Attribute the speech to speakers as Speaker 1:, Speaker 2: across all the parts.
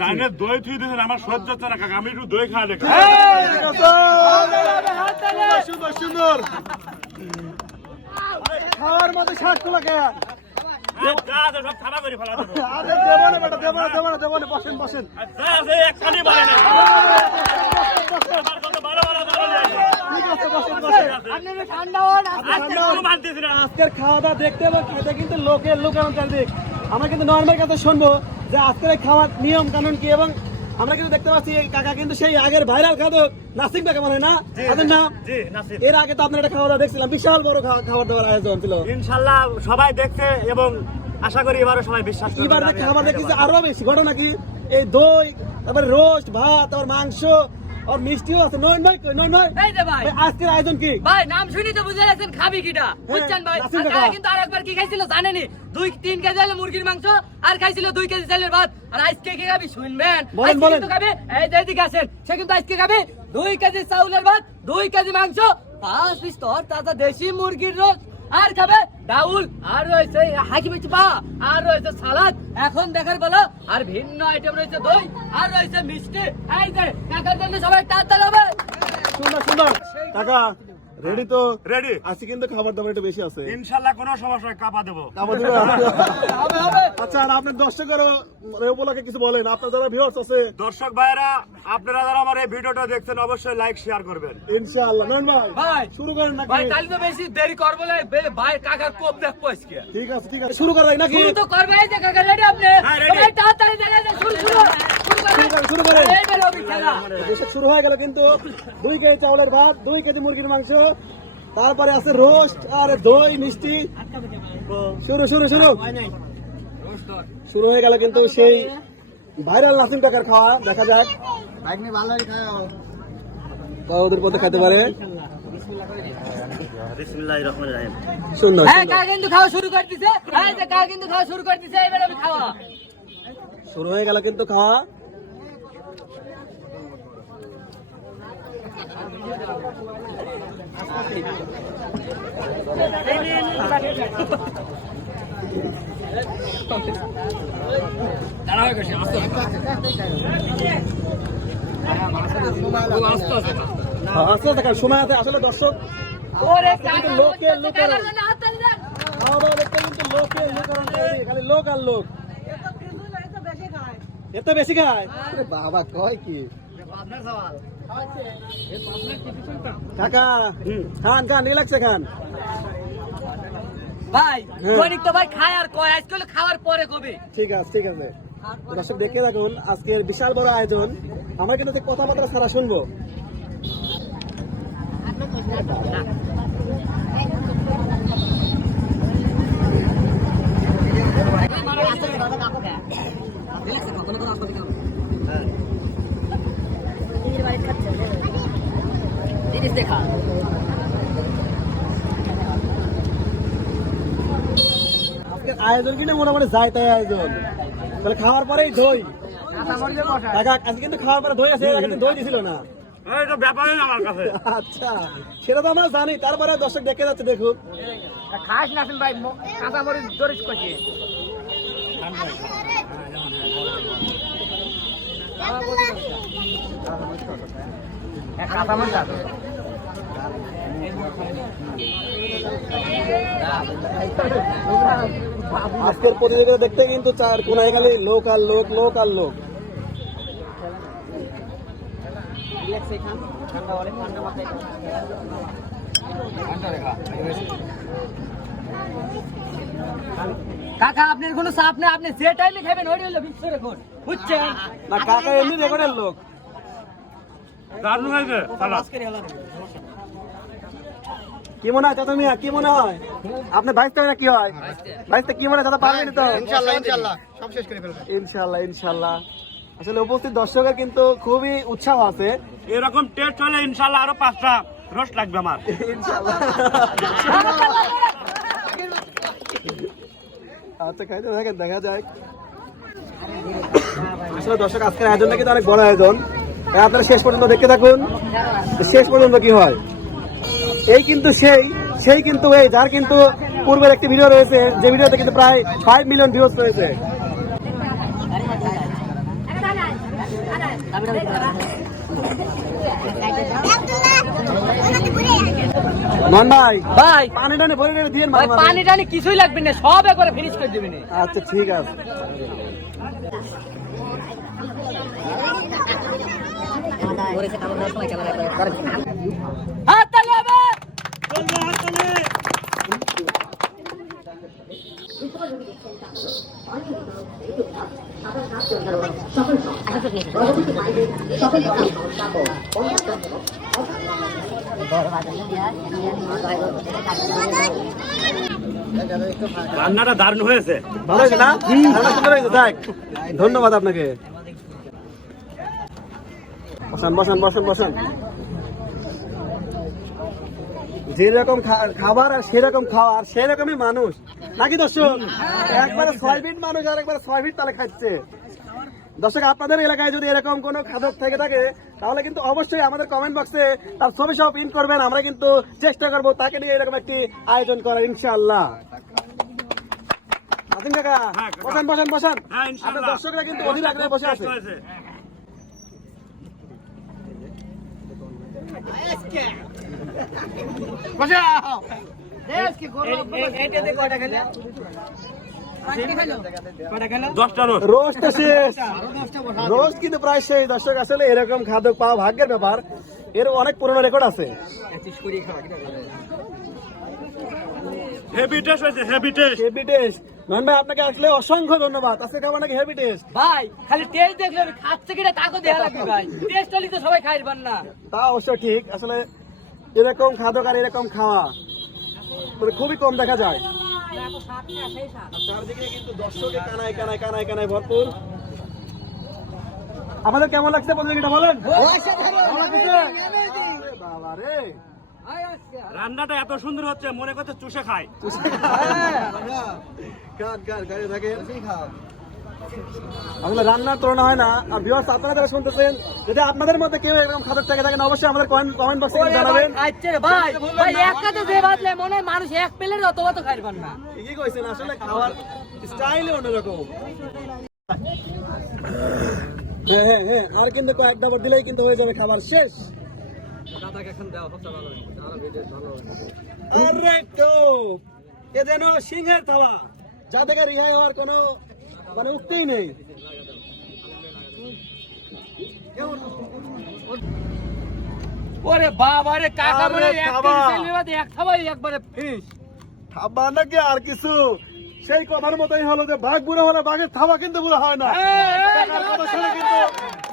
Speaker 1: কানে দই থুই দিয়েছেন আমার সহ্য হচ্ছে না কাকা আমি একটু দই খাওয়া দেখা।
Speaker 2: সুন্দর সুন্দর খাওয়ার মধ্যে স্বাদ কে? বসেন বসেন। আজকের খাওয়া দাওয়া দেখতে এবং খেতে কিন্তু লোকের লোকানো চারিদিক আমরা কিন্তু নর্মাল কথা শুনব। যে আজকের খাওয়ার নিয়ম কানুন কি এবং আমরা কিন্তু দেখতে পাচ্ছি এই কাকা কিন্তু সেই আগের ভাইরাল খাদক নাসিক বেগম মনে না? তাদের নাম এর আগে তো আপনার একটা খাওয়া দাওয়া দেখছিলাম বিশাল বড় খাবার দাবার আয়োজন ছিল।
Speaker 1: ইনশাল্লাহ সবাই দেখছে এবং আশা করি এবারও সবাই বিশ্বাস
Speaker 2: এবার দেখতে খাবার দেখতেছি আরও বেশি ঘটনা কি? এই দই তারপরে রোস্ট ভাত তারপর মাংস আর মিষ্টিও আছে। নয় নয় নয় নয়।
Speaker 3: এই যে ভাই।
Speaker 2: আজকের আয়োজন কি?
Speaker 3: ভাই নাম শুনি তো বুঝে গেছেন খাবি কিটা। বুঝছেন ভাই? কিন্তু আরেকবার কি খাইছিল জানেনি? দুই তিন কেজি হলো মুরগির মাংস আর খাইছিল দুই কেজি চালের ভাত। আর আজকে কি খাবি শুনবেন? আজকে। কিন্তু খাবে এই যে এদিকে আসেন সে কিন্তু আজকে খাবে দুই কেজি চাউলের ভাত দুই কেজি মাংস পাঁচ পিস তোর তাজা দেশি মুরগির রোজ আর খাবে? ডাউল, আর রয়েছে হাকি মিষ্টি পা আর রয়েছে সালাদ। এখন দেখার বলো আর ভিন্ন আইটেম রয়েছে দই, আর রয়েছে মিষ্টি। এই যে জন্য সবাই তাড়াতাড়ি হবে
Speaker 2: সুন্দর সুন্দর। রেডি তো?
Speaker 1: রেডি
Speaker 2: আজকে কিন্তু খাবার দাবার একটু বেশি আছে।
Speaker 1: ইনশাল্লাহ কোনো সমস্যা নাই, কাপা দেবো।
Speaker 2: খাবার দিবে? আচ্ছা আর আপনার দর্শকেরও এ উপলক্ষে কিছু বলেন। আপনার যারা ভিউয়ার্স আছে।
Speaker 1: দর্শক ভাইরা আপনারা যারা আমার এই ভিডিওটা দেখছেন অবশ্যই লাইক শেয়ার করবেন।
Speaker 2: ইনশাআল্লাহ। নয়ন ভাই
Speaker 3: ভাই
Speaker 2: শুরু করেন নাকি?
Speaker 3: ভাই তাহলে তো বেশি দেরি করব না বে- ভাই কাকার কোপ দেখব আজকে।
Speaker 2: ঠিক আছে ঠিক আছে। শুরু করা নাকি?
Speaker 3: শুরু তো করবে এই যে কাকা রেডি আপনি?
Speaker 1: হ্যাঁ,
Speaker 3: ভাই তাড়াতাড়ি দেখা যায় শুরু শুরু। শুরু করেন।
Speaker 2: দেশে হয়ে গেল কিন্তু দুই কেজি চাউলের ভাত দুই কেজি মুরগির মাংস। তারপরে আছে রোস্ট আর দই মিষ্টি। শুরু শুরু শুরু। শুরু হয়ে গেল কিন্তু সেই ভাইরাল নাসিম টাকার খাওয়া। দেখা যাক। ওদের পথে খাইতে পারে।
Speaker 3: হ্যাঁ কিন্তু খাওয়া শুরু হ্যাঁ কাকা কিন্তু খাওয়া শুরু করে দিছে এবার আমি খাওয়া
Speaker 2: শুরু হয়ে গেল কিন্তু খাওয়া হ্যাঁ, আস্তে আস্তে। সময় আছে আসলে দর্শক
Speaker 3: লোকে
Speaker 2: লোকের খাওয়া দাওয়া দেখতে কিন্তু খালি লোক আর লোক এত বেশি খায় বাবা কয় কি কাকা খান খান লাগছে খান।
Speaker 3: ভাই
Speaker 2: হ্যাঁ।
Speaker 3: দৈনিক তো ভাই খায় আর কয় আজকে হলো খাওয়ার পরে কবে?
Speaker 2: ঠিক আছে ঠিক আছে। দর্শক দেখে রাখুন আজকের বিশাল বড় আয়োজন। আমরা কিন্তু কথাবার্তা সারা শুনব।
Speaker 3: জিনিস দেখা
Speaker 2: আয়োজন কিন্তু মোটামুটি যায় তাই আয়োজন। তাহলে খাওয়ার পরেই দই। কাকা আজকে কিন্তু খাওয়ার পরে দই আছে এর আগে তো দই দিছিল না।
Speaker 1: এই তো ব্যাপারই না আমার কাছে।
Speaker 2: আচ্ছা সেটা তো আমরা জানি তারপরে দর্শক দেখে যাচ্ছে দেখুন।
Speaker 3: খাস না ভাই কাঁচা মরিচ দরিস করছে। কাঁচা মরিচ আছে।
Speaker 2: আজকের প্রতিযোগিতা দেখতে কিন্তু চার কোনায় খালি লোক আর লোক লোক আর লোক।
Speaker 3: কাকা আপনার কোনো চাপ নেই আপনি যে টাইমে খাবেন ওই হলো বিশ্ব রেকর্ড বুঝছেন?
Speaker 2: না কাকা এমনি রেকর্ডের লোক।
Speaker 1: দারুণ হয়েছে
Speaker 2: কি মনে হয় চাচা মিয়া কি মনে হয়? আপনার বাইশ টাকা কি হয়? বাইশটা কি মনে হয় চাচা পারবেন তো?
Speaker 4: ইনশাল্লাহ ইনশাল্লাহ। সব শেষ করে ফেলবেন
Speaker 2: ইনশাল্লাহ ইনশাল্লাহ। আসলে উপস্থিত দর্শকের কিন্তু খুবই উৎসাহ আছে।
Speaker 1: এরকম টেস্ট হলে ইনশাল্লাহ আরও পাঁচটা রোস্ট লাগবে আমার।
Speaker 2: ইনশাল্লাহ। আচ্ছা খাইতে দেখেন দেখা যায় আসলে দর্শক আজকের আয়োজনটা কিন্তু অনেক বড় আয়োজন। আপনারা শেষ পর্যন্ত দেখতে থাকুন। শেষ পর্যন্ত কি হয়? এই কিন্তু সেই সেই কিন্তু এই যার কিন্তু পূর্বের একটি ভিডিও রয়েছে যে ভিডিওতে কিন্তু প্রায় ফাইভ মিলিয়ন ভিউজ রয়েছে। মান ভাই
Speaker 3: ভাই।
Speaker 2: পানি টানে ভরে টানে দিয়ে
Speaker 3: ভাই পানি টানি কিছুই লাগবে না সব একবারে ফিনিশ করে দিবেন।
Speaker 2: আচ্ছা ঠিক আছে
Speaker 3: তালি হবে
Speaker 1: রান্নাটা দারুণ হয়েছে।
Speaker 2: ভালো হয়েছে না? দেখ। ধন্যবাদ আপনাকে। বসান বসান বসান বসান। যেরকম খাবার আর সেরকম খাওয়া আর সেরকমই মানুষ। নাকি দর্শক? একবারে ছয় ফিট মানুষ আর একবারে ছয় ফিট তালে খাচ্ছে। দর্শক আপনাদের এলাকায় যদি এরকম কোনো খাদক থেকে থাকে তাহলে কিন্তু অবশ্যই আমাদের কমেন্ট বক্সে তার ছবি সব ইন করবেন। আমরা কিন্তু চেষ্টা করব তাকে নিয়ে এরকম একটি আয়োজন করার ইনশাআল্লাহ। আসেন কাকা
Speaker 1: হ্যাঁ।
Speaker 2: বসান বসান বসান।
Speaker 1: হ্যাঁ,
Speaker 2: আপনার দর্শকরা কিন্তু অধীর আগ্রহে বসে আছে।
Speaker 1: রোজ।
Speaker 2: কিন্তু প্রায় শেষ। দর্শক আসলে এরকম খাদ্য পাওয়া ভাগ্যের ব্যাপার। এর অনেক পুরনো রেকর্ড আছে।
Speaker 1: হেভি টেস্ট হয়েছে heavy test
Speaker 2: heavy test Nayan ভাই আপনাকে আসলে অসংখ্য ধন্যবাদ। আজকে খাবার নাকি হেভি টেস্ট
Speaker 3: ভাই খালি টেস্ট দেখলে আমি খাচ্ছে কিনা তাকে দেয়া লাগবে ভাই। টেস্ট হলে তো সবাই খাইবেন না।
Speaker 2: তা অবশ্য ঠিক আসলে এরকম খাদক আর এরকম খাওয়া মানে খুবই কম দেখা যায়। চারদিকে কিন্তু দর্শকে কানায় কানায় কানায় কানায় ভরপুর। আমাদের কেমন লাগছে প্রতিযোগিতা বলেন? বাবা রে
Speaker 1: রান্নাটা এত সুন্দর হচ্ছে মনে করছে চুষে খায়।
Speaker 2: আসলে রান্নার তুলনা হয় না। আর ভিউয়ার্স আপনারা যারা শুনতেছেন যদি আপনাদের মধ্যে কেউ এরকম খাবার থেকে থাকেন অবশ্যই আমাদের কমেন্ট বক্সে জানাবেন।
Speaker 3: খাচ্ছে রে ভাই ভাই এক কাতে যে ভাতলে মনে মানুষ এক প্লেট অত অত খাইবেন না।
Speaker 2: ঠিকই কইছেন আসলে খাবার স্টাইলে অন্যরকম। হ্যাঁ হ্যাঁ হ্যাঁ আর কিন্তু কয়েক দাবার দিলেই কিন্তু হয়ে যাবে খাবার শেষ। আরে তো এ যেন সিংহের থাবা যা থেকে রিহাই হওয়ার কোনো মানে উঠতেই নেই।
Speaker 3: ওরে বাবা রে কাকা
Speaker 2: আরে
Speaker 3: এক একবারে।
Speaker 2: থাবা নাকি কিছু? সেই কথার মতোই হলো যে বাঘ বুড়ো হলে বাঘের থাবা কিন্তু বুড়ো হয় না।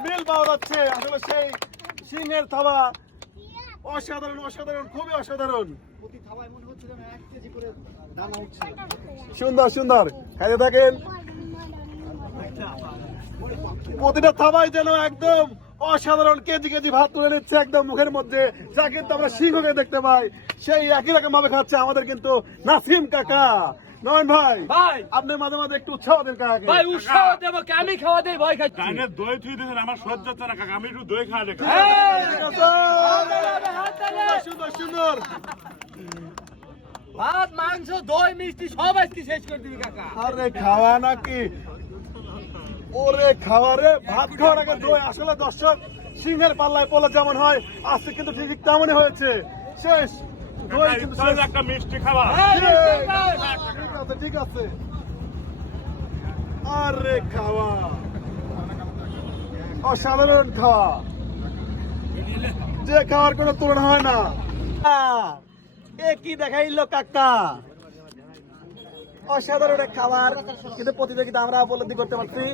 Speaker 2: মিল পাওয়া যাচ্ছে। আসলে সেই সিংহের থাবা অসাধারণ অসাধারণ খুবই অসাধারণ। সুন্দর সুন্দর। খাইতে থাকেন। প্রতিটা থাবাই যেন একদম অসাধারণ কেজি কেজি ভাত তুলে নিচ্ছে একদম মুখের মধ্যে। যা কিন্তু আমরা সিংহকে দেখতে পাই। সেই একই রকম ভাবে খাচ্ছে আমাদের কিন্তু নাসিম কাকা। নয়ন ভাই
Speaker 3: ভাই।
Speaker 2: আপনি মাঝে মাঝে একটু উৎসাহ দেন কাকাকে।
Speaker 3: ভাই উৎসাহ দেবো কি? আমি খাওয়া দেই ভয় খাচ্ছি।
Speaker 1: ডাইনে দই থুই দিয়েছেন আমার সহ্য হচ্ছে না কাকা আমি একটু দই খাওয়া দেখি
Speaker 2: ঠিক আছে।
Speaker 3: হাত তালে।
Speaker 2: সুন্দর সুন্দর
Speaker 3: ভাত মাংস দই মিষ্টি সব আজকে শেষ করে দিবি কাকা।
Speaker 2: আরে খাওয়া নাকি? ওরে খাওয়া রে। ভাত খাওয়ার আগে দই। আসলে দর্শক সিংহের পাল্লায় পলে যেমন হয় আজকে কিন্তু ঠিক তেমনই হয়েছে। শেষ। দই কিন্তু শেষ।
Speaker 1: তাহলে একটা মিষ্টি খাওয়া।
Speaker 2: আছে ঠিক আছে। আরে খাওয়া। অসাধারণ খাওয়া। যে খাওয়ার কোনো তুলনা হয় না। এ দেখাইলো কাকা? অসাধারণ খাবার, কিন্তু প্রতিযোগিতা আমরা উপলব্ধি করতে পারছি।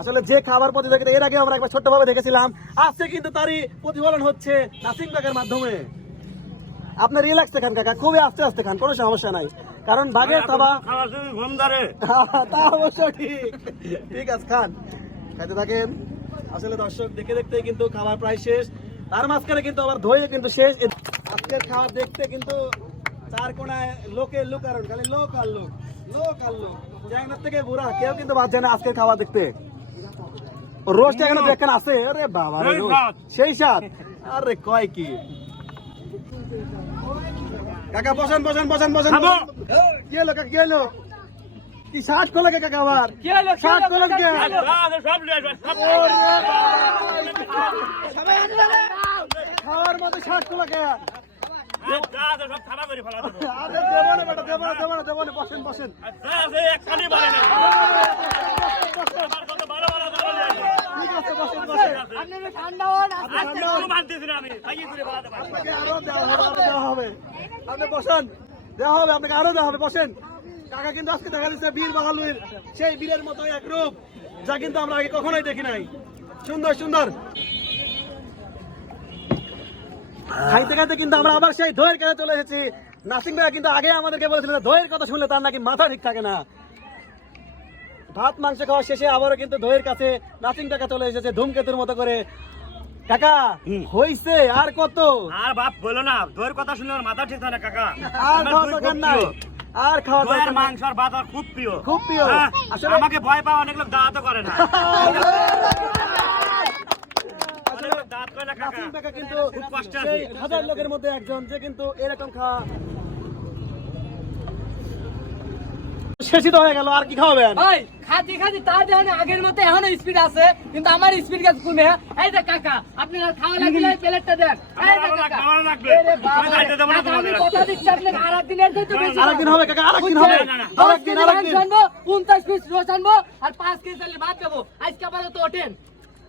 Speaker 2: আসলে যে খাবার প্রতিযোগিতা, এর আগে আমরা একবার ছোট্টভাবে দেখেছিলাম। আজকে কিন্তু তারই প্রতিফলন হচ্ছে নাসিম কাকার মাধ্যমে। আপনার রিল্যাক্সে খান কাকা, খুবই আস্তে আস্তে খান, কোনো সমস্যা নাই। কারণ বাঘের থাবা তা অবশ্য ঠিক। ঠিক আছে খান। খাইতে থাকেন। আসলে দর্শক দেখে দেখতে কিন্তু খাবার প্রায় শেষ। তার মাঝখানে কিন্তু আবার ধয়ে কিন্তু শেষ। আজকের খাবার দেখতে কিন্তু চার কোনায় লোকে লুকারণ খালি লোক আর লোক। লোক আর লোক। চ্যাংনার থেকে বুড়া কেউ কিন্তু বাদ যায় না আজকের খাবার দেখতে। রোস্ট এখানে দেখেন আছে। আরে বাবা
Speaker 1: সেই
Speaker 2: সাথ আরে কয় কি? কাকা বসান বসান বসান বসান।
Speaker 1: ये
Speaker 2: लो ये लो কি শার্ট খোলা কে কাকা আবার?
Speaker 3: শার্ট খোলা কে?
Speaker 1: সব
Speaker 2: খাওয়ার মতো শার্ট খোলা কে? বসেন বসেন। আপনি বসেন। দেওয়া হবে, আপনাকে আরও দেওয়া হবে, বসেন। কাকা কিন্তু আজকে দেখা যাচ্ছে বীর সেই বীরের মতো এক রূপ, যা কিন্তু আমরা আগে কখনোই দেখি নাই। সুন্দর সুন্দর। খাইতে খাইতে কিন্তু আমরা আবার সেই দইয়ের কাছে চলে এসেছি। নাসিম ভাই কিন্তু আগে আমাদেরকে বলেছিলেন যে দইয়ের কথা শুনলে তার নাকি মাথা ঠিক থাকে না। ভাত, মাংস খাওয়া শেষে আবারও কিন্তু দইয়ের কাছে নাসিম কাকা চলে এসেছে ধূমকেতুর মতো করে। কাকা হইছে আর কত?
Speaker 1: আর বাপ বলো না দইয়ের কথা শুনলে আমার মাথা ঠিক থাকে না কাকা।
Speaker 2: আর খাওয়া দরকার নাই। আর খাওয়া দরকার
Speaker 1: মাংস আর ভাত আর খুব প্রিয়।
Speaker 2: খুব প্রিয়।
Speaker 1: হ্যাঁ,
Speaker 2: আসলে
Speaker 1: আমাকে ভয় পাওয়া অনেক লোক দাঁত করে না। দাঁত করে না কাকা।
Speaker 2: কিন্তু
Speaker 1: খুব কষ্টে আছি।
Speaker 2: হাজার লোকের মধ্যে একজন যে কিন্তু এরকম খাওয়া শেষিত হয়ে গেল আর কি খাওয়াবেন?
Speaker 3: ভাই খাতি খাতি তার দেখেন আগের মতো এখনও স্পিড আছে কিন্তু আমার স্পিড গেছে কমে এই যে কাকা আপনি আর খাওয়া লাগলে এই প্লেটটা দেন। এই যে কাকা।
Speaker 1: খাওয়া লাগবে। আমি
Speaker 3: কথা দিচ্ছি আপনি আর দিনের তো বেশি
Speaker 2: আরেকদিন হবে কাকা আরেকদিন হবে।
Speaker 1: আর দিন
Speaker 2: আর আরেকদিন।
Speaker 3: জানব পঞ্চাশ পিস রোজ আনব আর 5 কেজি তাহলে ভাত দেবো আজকে আপাতত ওঠেন।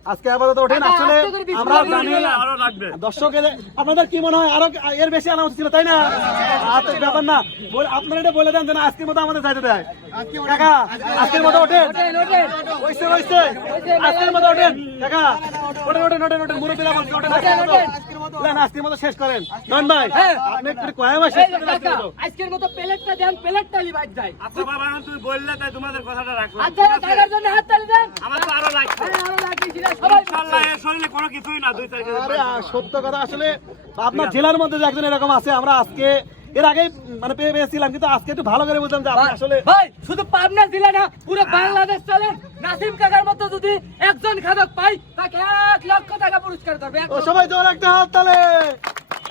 Speaker 2: আজকে আপাতত ওঠেন
Speaker 3: না।
Speaker 2: আসলে
Speaker 3: আস্তে করে
Speaker 2: আমরা জানি
Speaker 1: আরও লাগবে।
Speaker 2: দর্শকের আপনাদের কি মনে হয় আরও এর বেশি আনা উচিত ছিল তাই না? আজকে ব্যাপার না। বল- আপনারা এটা বলে দেন যে না আজকের মতো আমাদের যাইতে দেয়। কাকা আজকের মতো ওঠেন।
Speaker 3: ওঠেন ওইছে
Speaker 2: হইছে আজকের মতো ওঠেন। কাকা ওঠেন ওঠেন ওঠেন ওঠেন। মুরব্বীরা বলছে ওঠেন। আজকের মতো শেষ করেন। নন ভাই। আপনি একটু কয় মাস শেষ করেন আজকের মতো।
Speaker 3: প্লেটটা দেন প্লেটটা যাই।
Speaker 1: আচ্ছা বাবা তুমি বললে তাই তোমাদের কথাটা রাখলাম।
Speaker 3: আচ্ছা টাকার জন্য হাত তালি দেন।
Speaker 1: আমার তো আরও লাগবে।
Speaker 3: আরও সবাই
Speaker 1: ইনশাআল্লাহ এর শরীরে কোনো কিছুই না দুই তারিখে
Speaker 2: আরে সত্য কথা আসলে আপনার জেলার মধ্যে যে একজন এরকম আছে আমরা আজকে এর আগে মানে পেয়ে পেয়েছিলাম কিন্তু আজকে একটু ভালো করে বুঝলাম যে আপনি আসলে
Speaker 3: ভাই শুধু পাবনা দিলে না পুরো বাংলাদেশ চলে। নাসিম কাকার মতো যদি একজন খাদক পাই তাকে এক লক্ষ টাকা পুরস্কার করবে।
Speaker 2: সবাই জোর একটা হাত তালে।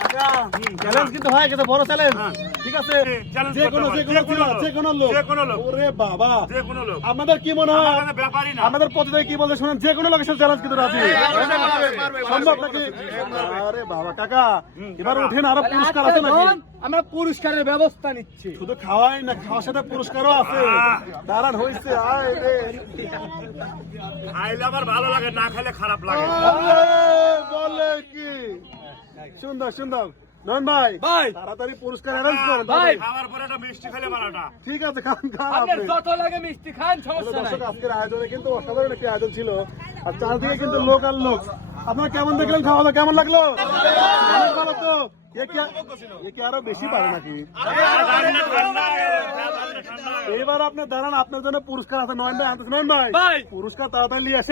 Speaker 2: চ্যালেঞ্জ কিন্তু হয়ে গেছে বড় চ্যালেঞ্জ
Speaker 1: হ্যাঁ।
Speaker 2: ঠিক আছে যে কোনো যে কোনো
Speaker 1: যে কোনো
Speaker 2: লোক। যে কোনো লোক। ওরে বাবা
Speaker 1: যে কোনো লোক
Speaker 2: আপনাদের কি মনে হয়
Speaker 1: আমাদের ব্যাপারই না
Speaker 2: আমাদের প্রতিযোগী কি বলতে শুনেন যে কোনো লোকের সাথে চ্যালেঞ্জ কিন্তু রাজি সম্ভব নাকি আরে বাবা কাকা এবার উঠেন
Speaker 3: আরও
Speaker 2: পুরস্কার আছে নাকি
Speaker 3: আমরা পুরস্কারের ব্যবস্থা নিচ্ছি
Speaker 2: শুধু খাওয়াই না খাওয়ার সাথে পুরস্কারও আছে দাঁড়ান হইছে আয় রে
Speaker 1: আবার ভালো লাগে না খাইলে খারাপ লাগে
Speaker 2: বলে কি সুন্দর সুন্দর। নন ভাই
Speaker 3: ভাই।
Speaker 2: তাড়াতাড়ি পুরস্কার অ্যারেঞ্জ করেন।
Speaker 3: ভাই।
Speaker 1: খাওয়ার পরে একটা মিষ্টি খেলে মারাটা।
Speaker 2: ঠিক আছে খান খান
Speaker 3: আপনার
Speaker 2: আপনি।
Speaker 3: যত লাগে মিষ্টি খান সমস্যা নাই।
Speaker 2: দর্শক আজকের আয়োজনে কিন্তু অসাধারণ একটি আয়োজন ছিল। আর চারদিকে কিন্তু লোক আর লোক। আপনারা কেমন দেখলেন খাওয়া দাওয়া? কেমন লাগল? অনেক ভালো তো? আরও বেশি পারে নাকি? এবার আপনি দাঁড়ান আপনার জন্য পুরস্কার আছে। নয়ন ভাই নয়ন
Speaker 3: ভাই।
Speaker 2: পুরস্কার তাড়াতাড়ি নিয়ে আসে